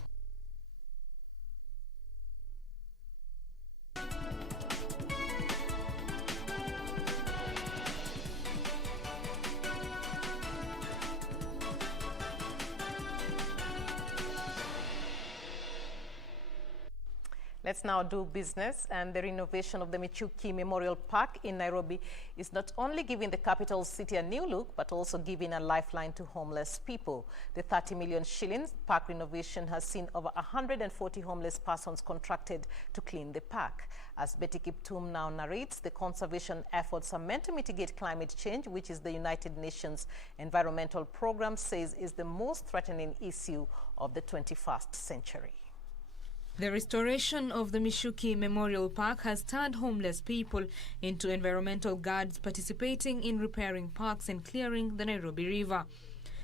Let's now do business, and the renovation of the Michuki Memorial Park in Nairobi is not only giving the capital city a new look, but also giving a lifeline to homeless people. The 30 million shillings park renovation has seen over 140 homeless persons contracted to clean the park. As Betty Kiptum now narrates, the conservation efforts are meant to mitigate climate change, which is the United Nations Environmental Program says is the most threatening issue of the 21st century. The restoration of the Michuki Memorial Park has turned homeless people into environmental guards participating in repairing parks and clearing the Nairobi River.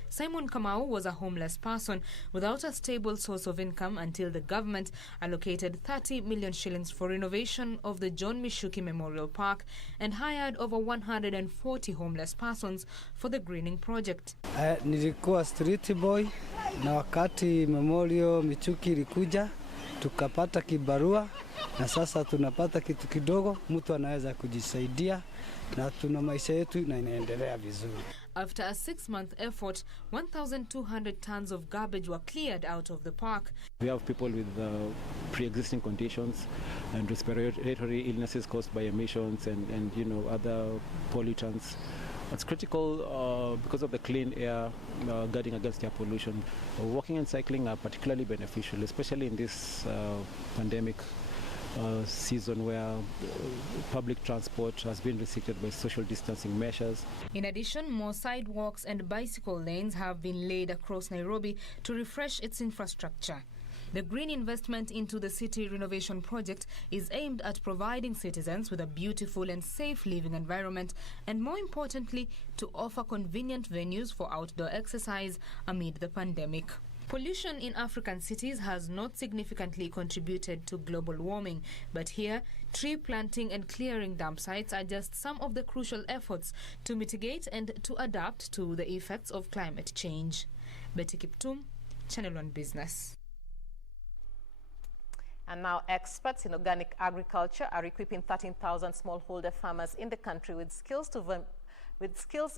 Simon Kamau was a homeless person without a stable source of income until the government allocated 30 million shillings for renovation of the John Michuki Memorial Park and hired over 140 homeless persons for the greening project. Nilikuwa street boy na wakati Memorial Michuki ilikuja tukapata kibarua na sasa tunapata kitu kidogo, mtu anaweza kujisaidia na tuna maisha yetu na inaendelea vizuri. After a 6-month effort, 1,200 tons of garbage were cleared out of the park. We have people with pre-existing conditions and respiratory illnesses caused by emissions and other pollutants. It's critical because of the clean air, guarding against air pollution. Walking and cycling are particularly beneficial, especially in this pandemic season where public transport has been restricted by social distancing measures. In addition, more sidewalks and bicycle lanes have been laid across Nairobi to refresh its infrastructure. The green investment into the city renovation project is aimed at providing citizens with a beautiful and safe living environment and, more importantly, to offer convenient venues for outdoor exercise amid the pandemic. Pollution in African cities has not significantly contributed to global warming, but here, tree planting and clearing dump sites are just some of the crucial efforts to mitigate and to adapt to the effects of climate change. Betty Kiptum, Channel 1 Business. And now experts in organic agriculture are equipping 13,000 smallholder farmers in the country with skills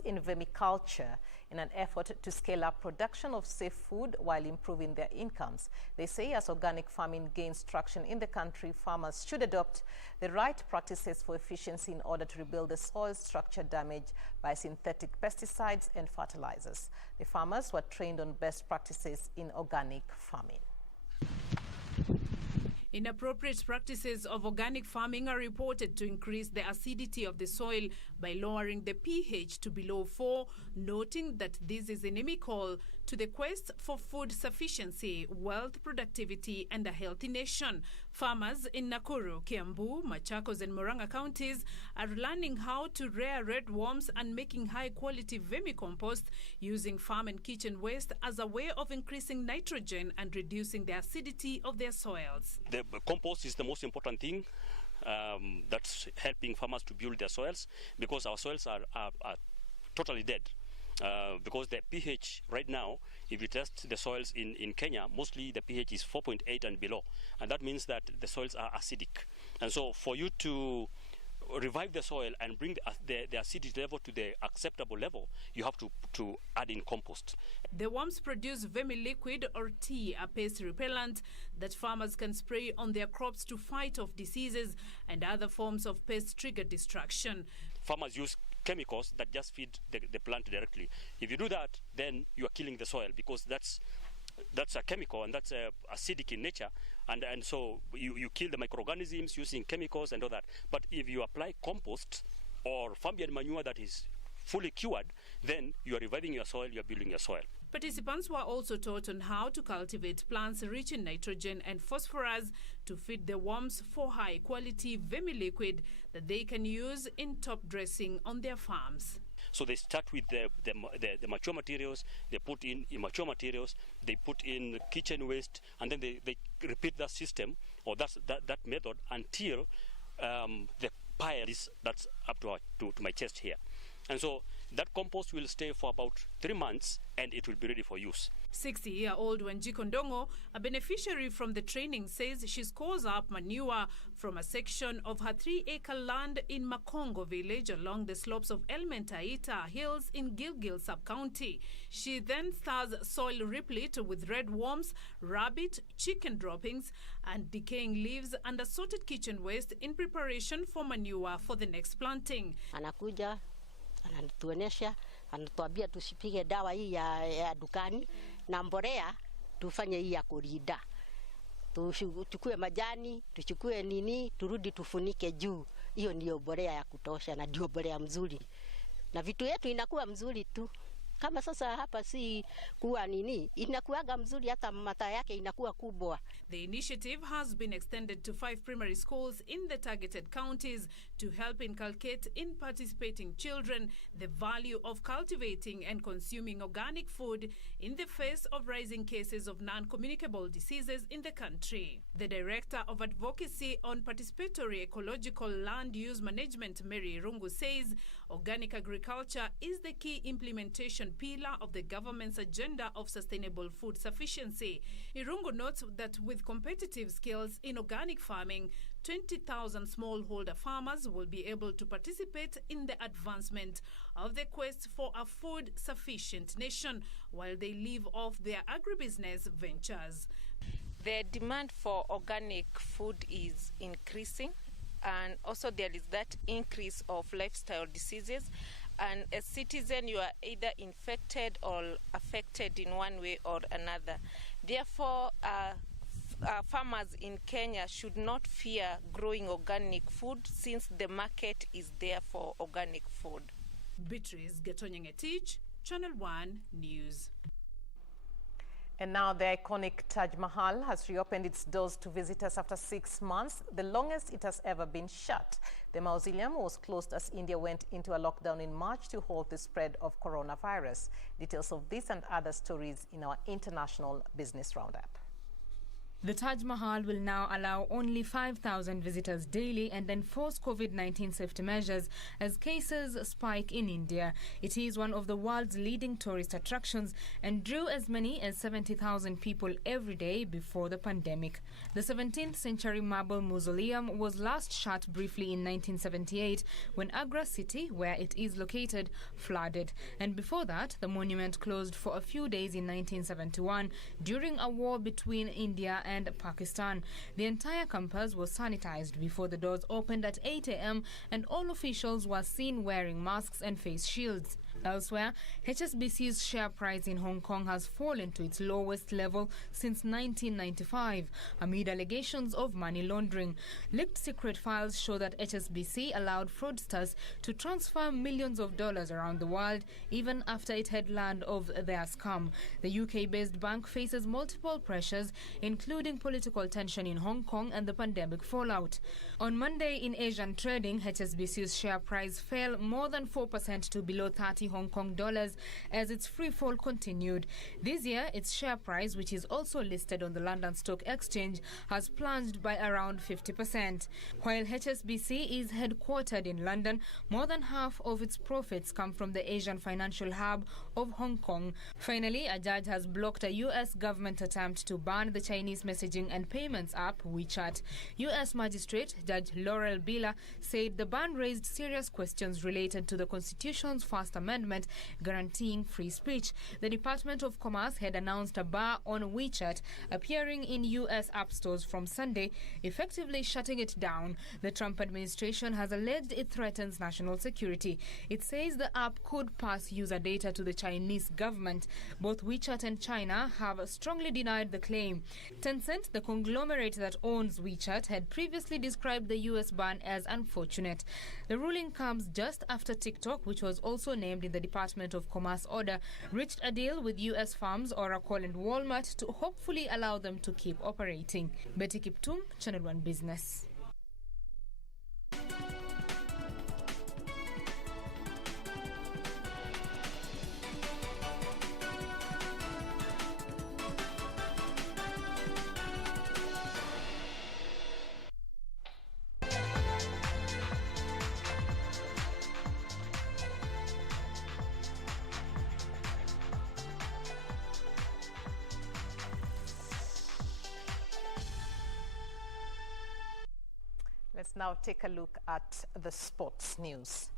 in vermiculture in an effort to scale up production of safe food while improving their incomes. They say as organic farming gains traction in the country, farmers should adopt the right practices for efficiency in order to rebuild the soil structure damaged by synthetic pesticides and fertilizers. The farmers were trained on best practices in organic farming. Inappropriate practices of organic farming are reported to increase the acidity of the soil by lowering the pH to below 4, noting that this is inimical to the quest for food sufficiency, wealth, productivity, and a healthy nation. Farmers in Nakuru, Kiambu, Machakos, and Murang'a counties are learning how to rear red worms and making high-quality vermicompost using farm and kitchen waste as a way of increasing nitrogen and reducing the acidity of their soils. The compost is the most important thing that's helping farmers to build their soils, because our soils are totally dead. Because the pH right now, if you test the soils in Kenya, mostly the pH is 4.8 and below. And that means that the soils are acidic. And so for you to revive the soil and bring the acidity level to the acceptable level, you have to add in compost. The worms produce vermiliquid or tea, a pest repellent that farmers can spray on their crops to fight off diseases and other forms of pest-triggered destruction. Farmers use chemicals that just feed the plant directly. If you do that, then you are killing the soil, because that's a chemical and that's acidic in nature, and so you kill the microorganisms using chemicals and all that. But if you apply compost or farmyard manure that is fully cured, then you are reviving your soil, you are building your soil. Participants were also taught on how to cultivate plants rich in nitrogen and phosphorus to feed the worms for high-quality vermiliquid that they can use in top dressing on their farms. So they start with the mature materials, they put in immature materials, they put in kitchen waste, and then they repeat that system or that method until the pile is that's up to my chest here. And so That compost will stay for about 3 months and it will be ready for use. 60-year-old Wanjiko Ndongo, a beneficiary from the training, says she scores up manure from a section of her 3-acre land in Makongo village along the slopes of Elmentaita Hills in Gilgil sub-county. She then stirs soil replete with red worms, rabbit, chicken droppings, and decaying leaves and assorted kitchen waste in preparation for manure for the next planting. Anakuja, anatuonesha, anatuambia tusipige dawa hii ya dukani na mbolea tufanye hii ya kulinda. Tuchukue majani, tuchukue nini, turudi tufunike juu. Hiyo ndio mbolea ya kutosha na ndio mbolea mzuri. Na vitu yetu inakuwa mzuri tu. Kama sasa hapa si kuwa nini, inakuwaga mzuri hata mata yake inakuwa kubwa. The initiative has been extended to 5 primary schools in the targeted counties to help inculcate in participating children the value of cultivating and consuming organic food in the face of rising cases of non-communicable diseases in the country. The Director of Advocacy on Participatory Ecological Land Use Management, Mary Rungu, says organic agriculture is the key implementation pillar of the government's agenda of sustainable food sufficiency. Irungu notes that with competitive skills in organic farming, 20,000 smallholder farmers will be able to participate in the advancement of the quest for a food-sufficient nation while they live off their agribusiness ventures. The demand for organic food is increasing, and also there is that increase of lifestyle diseases. And as citizen, you are either infected or affected in one way or another. Therefore, farmers in Kenya should not fear growing organic food since the market is there for organic food. Beatrice Getonyeng-Etich, Channel 1 News. And now the iconic Taj Mahal has reopened its doors to visitors after 6 months, the longest it has ever been shut. The mausoleum was closed as India went into a lockdown in March to halt the spread of coronavirus. Details of this and other stories in our International Business Roundup. The Taj Mahal will now allow only 5,000 visitors daily and enforce COVID-19 safety measures as cases spike in India. It is one of the world's leading tourist attractions and drew as many as 70,000 people every day before the pandemic. The 17th century marble mausoleum was last shut briefly in 1978 when Agra city, where it is located, flooded. And before that, the monument closed for a few days in 1971 during a war between India and Pakistan. The entire campus was sanitized before the doors opened at 8 a.m. and all officials were seen wearing masks and face shields. Elsewhere, HSBC's share price in Hong Kong has fallen to its lowest level since 1995 amid allegations of money laundering. Leaked secret files show that HSBC allowed fraudsters to transfer millions of dollars around the world even after it had learned of their scam. The UK-based bank faces multiple pressures, including political tension in Hong Kong and the pandemic fallout. On Monday in Asian trading, HSBC's share price fell more than 4% to below 30 Hong Kong dollars as its free fall continued. This year, its share price, which is also listed on the London Stock Exchange, has plunged by around 50%. While HSBC is headquartered in London, more than half of its profits come from the Asian financial hub of Hong Kong. Finally, a judge has blocked a U.S. government attempt to ban the Chinese messaging and payments app WeChat. U.S. Magistrate Judge Laurel Biller said the ban raised serious questions related to the Constitution's First Amendment guaranteeing free speech. The Department of Commerce had announced a bar on WeChat appearing in U.S. app stores from Sunday, effectively shutting it down. The Trump administration has alleged it threatens national security. It says the app could pass user data to the Chinese government. Both WeChat and China have strongly denied the claim. Tencent, the conglomerate that owns WeChat, had previously described the U.S. ban as unfortunate. The ruling comes just after TikTok, which was also named in the Department of Commerce order, reached a deal with U.S. firms Oracle and Walmart to hopefully allow them to keep operating. Betty Kiptum, Channel 1 Business. now take a look at the sports news.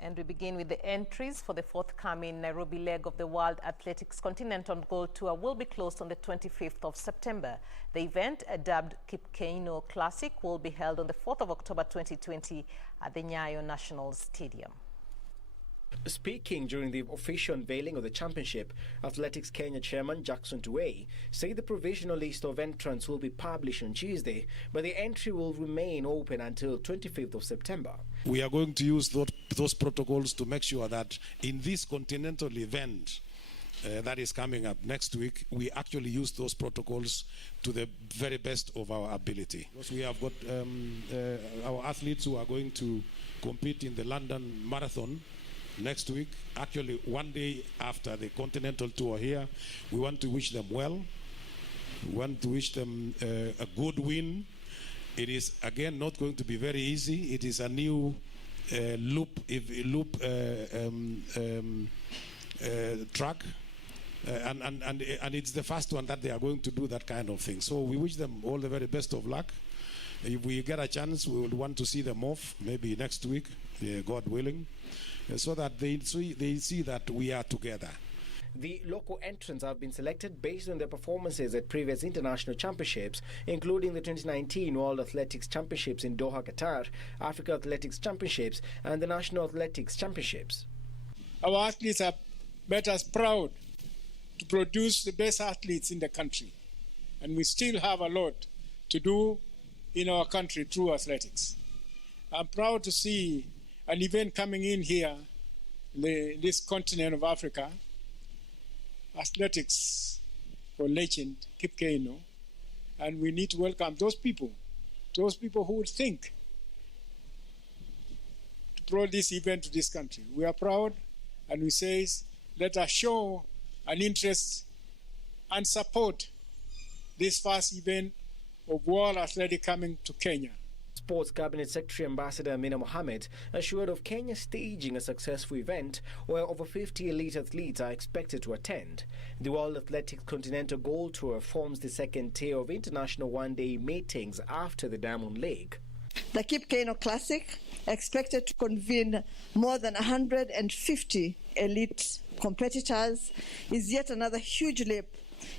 And we begin with the entries for the forthcoming Nairobi leg of the World Athletics Continental Gold Tour will be closed on the 25th of September. The event, dubbed KBC Classic, will be held on the 4th of October 2020 at the Nyayo National Stadium. Speaking during the official unveiling of the championship, Athletics Kenya chairman Jackson Tuwei said the provisional list of entrants will be published on Tuesday, but the entry will remain open until 25th of September. We are going to use those protocols to make sure that in this continental event that is coming up next week, we actually use those protocols to the very best of our ability. We have got our athletes who are going to compete in the London Marathon next week, actually one day after the continental tour here. We want to wish them well. We want to wish them a good win. It is again not going to be very easy. It is a new track, and it's the first one that they are going to do that kind of thing. So we wish them all the very best of luck. If we get a chance, we will want to see them off maybe next week, God willing, so that they see that we are together. The local entrants have been selected based on their performances at previous international championships, including the 2019 World Athletics Championships in Doha, Qatar, Africa Athletics Championships, and the National Athletics Championships. Our athletes have made us proud to produce the best athletes in the country, and we still have a lot to do in our country through athletics. I'm proud to see an event coming in here, this continent of Africa, athletics for legend KBC, and we need to welcome those people who would think to bring this event to this country. We are proud, and we say, let us show an interest and support this first event of World Athletics coming to Kenya. Sports Cabinet Secretary Ambassador Amina Mohamed assured of Kenya staging a successful event where over 50 elite athletes are expected to attend. The World Athletics Continental Gold Tour forms the second tier of international one-day meetings after the Diamond League. The KBC Classic, expected to convene more than 150 elite competitors, is yet another huge leap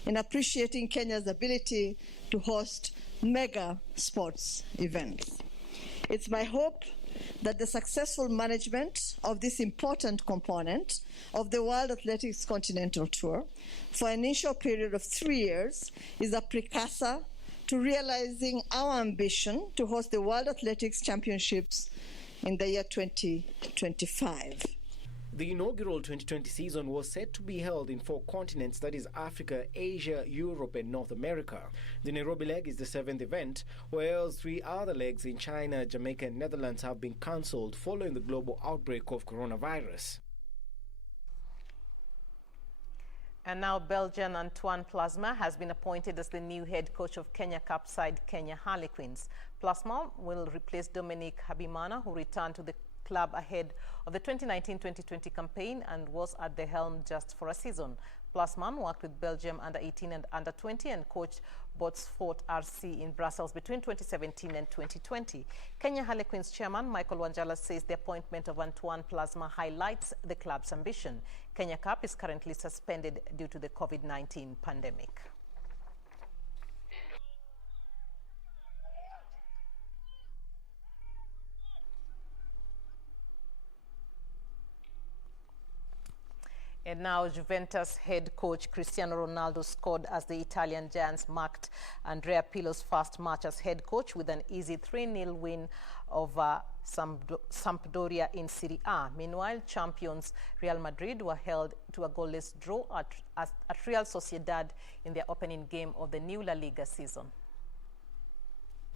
in appreciating Kenya's ability to host mega sports events. It's my hope that the successful management of this important component of the World Athletics Continental Tour for an initial period of 3 years is a precursor to realizing our ambition to host the World Athletics Championships in the year 2025. The inaugural 2020 season was set to be held in 4 continents, that is Africa, Asia, Europe and North America. The Nairobi leg is the 7th event, whereas 3 other legs in China, Jamaica and Netherlands have been cancelled following the global outbreak of coronavirus. And now Belgian Antoine Plasma has been appointed as the new head coach of Kenya Cup side Kenya Harlequins. Plasma will replace Dominic Habimana, who returned to the club ahead of the 2019-2020 campaign and was at the helm just for a season. Plasman worked with Belgium under-18 and under-20 and coached Botsfort RC in Brussels between 2017 and 2020. Kenya Harlequins chairman Michael Wanjala says the appointment of Antoine Plasma highlights the club's ambition. Kenya Cup is currently suspended due to the COVID-19 pandemic. And now Juventus head coach Cristiano Ronaldo scored as the Italian Giants marked Andrea Pirlo's first match as head coach with an easy 3-0 win over Sampdoria in Serie A. Meanwhile, champions Real Madrid were held to a goalless draw at Real Sociedad in their opening game of the new La Liga season.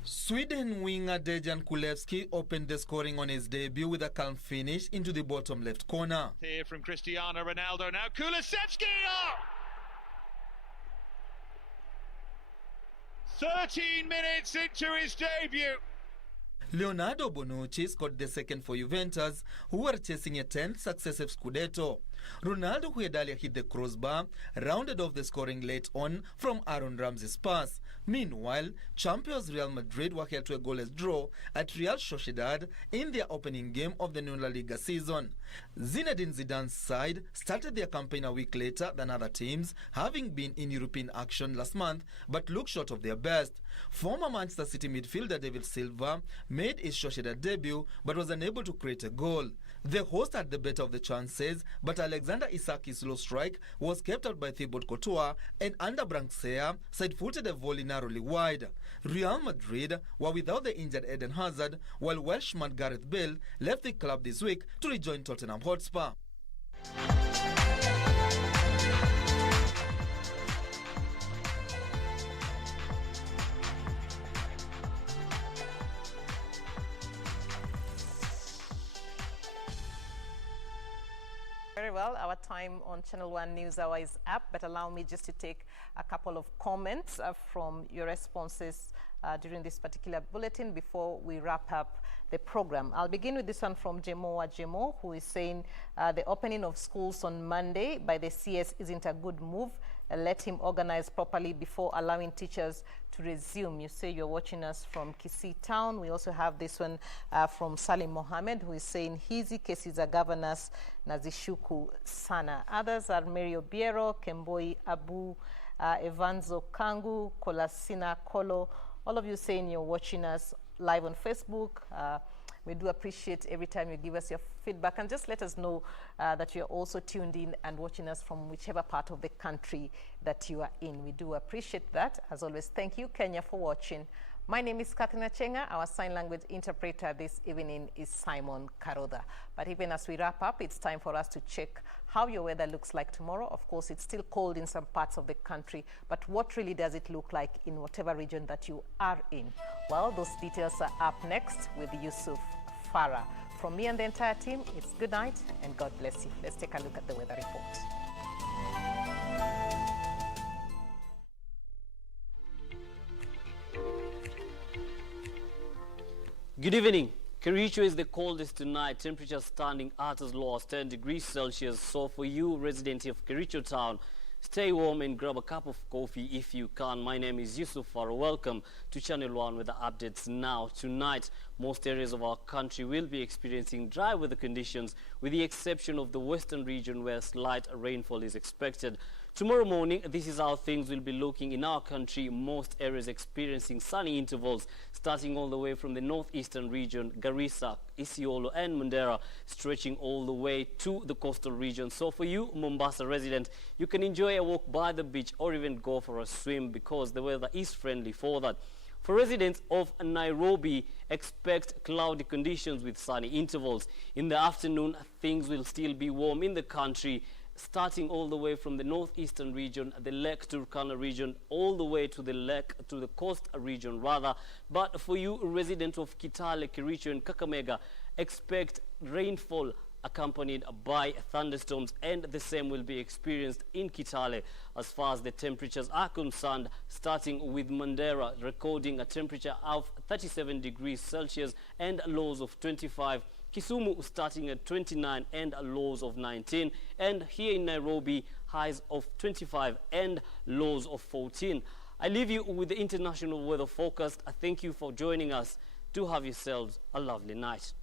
Sweden winger Dejan Kulevski opened the scoring on his debut with a calm finish into the bottom left corner. Here from Cristiano Ronaldo, now Kulusevski! Oh! 13 minutes into his debut. Leonardo Bonucci scored the second for Juventus, who were chasing a 10th successive Scudetto. Ronaldo, who had earlier hit the crossbar, rounded off the scoring late on from Aaron Ramsey's pass. Meanwhile, champions Real Madrid were held to a goalless draw at Real Sociedad in their opening game of the new La Liga season. Zinedine Zidane's side started their campaign a week later than other teams, having been in European action last month, but looked short of their best. Former Manchester City midfielder David Silva made his Sociedad debut but was unable to create a goal. The host had the better of the chances, but Alexander Isak's slow strike was kept out by Thibaut Courtois, and Ander Branksea side-footed a volley narrowly wide. Real Madrid were without the injured Eden Hazard, while Welshman Gareth Bale left the club this week to rejoin Tottenham Hotspur. Very well, our time on Channel 1 News Hour is up, but allow me just to take a couple of comments from your responses during this particular bulletin before we wrap up the program. I'll begin with this one from Jemoa Jemo, who is saying the opening of schools on Monday by the CS isn't a good move. Let him organize properly before allowing teachers to resume. You say you're watching us from Kisii Town. We also have this one from Salim Mohammed, who is saying hizi kesi za governors nazishuku sana. Others are Mary Obiero, Kemboi Abu, Evanzo Kangu, Kolasina Kolo. All of you saying you're watching us live on Facebook. We do appreciate every time you give us your feedback, and just let us know that you're also tuned in and watching us from whichever part of the country that you are in. We do appreciate that. As always, thank you, Kenya, for watching. My name is Catherine Achieng'a. Our sign language interpreter this evening is Simon Karoda. But even as we wrap up, it's time for us to check how your weather looks like tomorrow. Of course, it's still cold in some parts of the country, but what really does it look like in whatever region that you are in? Well, those details are up next with Yusuf Farah. From me and the entire team, it's good night and God bless you. Let's take a look at the weather report. Good evening. Kericho is the coldest tonight. Temperature standing at as low as 10 degrees Celsius. So for you, residents of Kericho town, stay warm and grab a cup of coffee if you can. My name is Yusuf Farah. Welcome to Channel 1 with the updates now. Tonight, most areas of our country will be experiencing dry weather conditions with the exception of the western region where slight rainfall is expected. Tomorrow morning, this is how things will be looking in our country. Most areas experiencing sunny intervals, starting all the way from the northeastern region, Garissa, Isiolo and Mandera, stretching all the way to the coastal region. So for you, Mombasa resident, you can enjoy a walk by the beach or even go for a swim because the weather is friendly for that. For residents of Nairobi, expect cloudy conditions with sunny intervals. In the afternoon, things will still be warm in the country, starting all the way from the northeastern region, the Lake Turkana region, all the way to the coast region rather. But for you residents of Kitale, Kericho and Kakamega, expect rainfall accompanied by thunderstorms, and the same will be experienced in Kitale as far as the temperatures are concerned, starting with Mandera recording a temperature of 37 degrees Celsius and lows of 25. Kisumu starting at 29 and lows of 19, and here in Nairobi highs of 25 and lows of 14. I leave you with the international weather forecast. I thank you for joining us. Do have yourselves a lovely night.